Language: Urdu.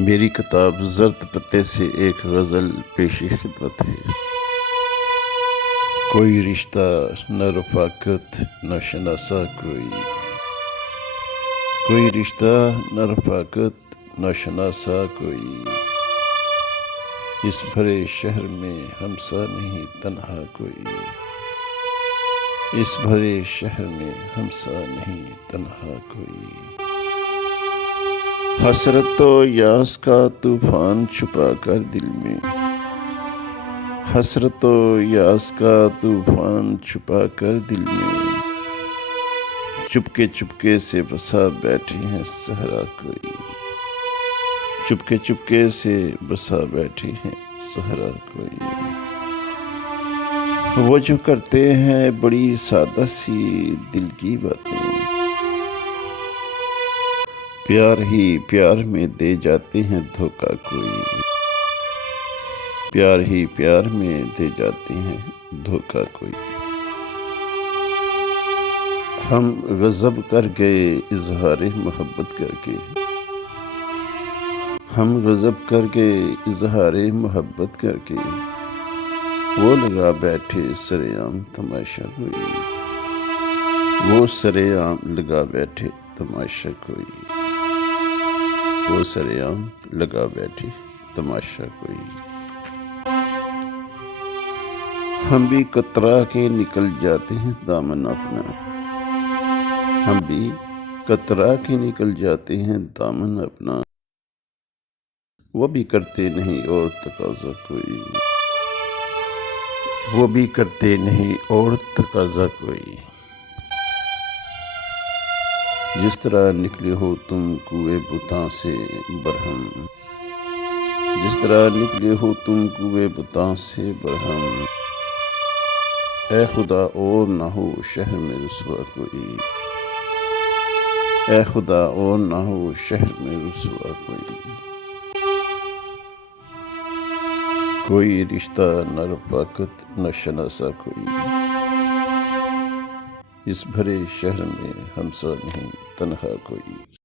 میری کتاب زرد پتے سے ایک غزل پیش خدمت ہے۔ کوئی رشتہ نہ رفاقت نہ شناسا کوئی رشتہ نہ رفاقت نہ شناسا کوئی، اس بھرے شہر میں ہمسا نہیں تنہا کوئی، اس بھرے شہر میں ہمسا نہیں تنہا کوئی۔ حسرت و یاس کا طوفان چھپا کر دل میں، حسرت و یاس کا طوفان چھپا کر دل میں، چپکے چپکے سے بسا بیٹھے ہیں صحرا کوئی، چپکے چپکے سے بسا بیٹھے ہیں صحرا کوئی۔ وہ جو کرتے ہیں بڑی سادہ سی دل کی باتیں، پیار ہی پیار میں دے جاتے ہیں دھوکہ کوئی، پیار ہی پیار میں دے جاتے ہیں دھوکہ کوئی۔ ہم غضب کر گئے اظہار محبت کر کے، ہم غضب کر گئے اظہار محبت کر کے، وہ لگا بیٹھے سرعام تماشا کوئی، وہ سرعام لگا بیٹھے تماشا کوئی، وہ سرعام لگا بیٹھے تماشا کوئی۔ ہم بھی کترا کے نکل جاتے ہیں دامن اپنا، ہم بھی کترا کے نکل جاتے ہیں دامن اپنا، وہ بھی کرتے نہیں اور تقاضا کوئی، وہ بھی کرتے نہیں اور تقاضا کوئی۔ جس طرح نکلے ہو تم کوئے بتاں سے برہم، جس طرح نکلے ہو تم کوئے بتاں سے برہم، اے خدا اور نہ ہو شہر میں رسوا کوئی، اے خدا اور نہ ہو شہر میں رسوا کوئی۔ کوئی رشتہ نہ رفاقت نہ شناسا کوئی، اس بھرے شہر میں ہمسا نہیں تنہا کوئی۔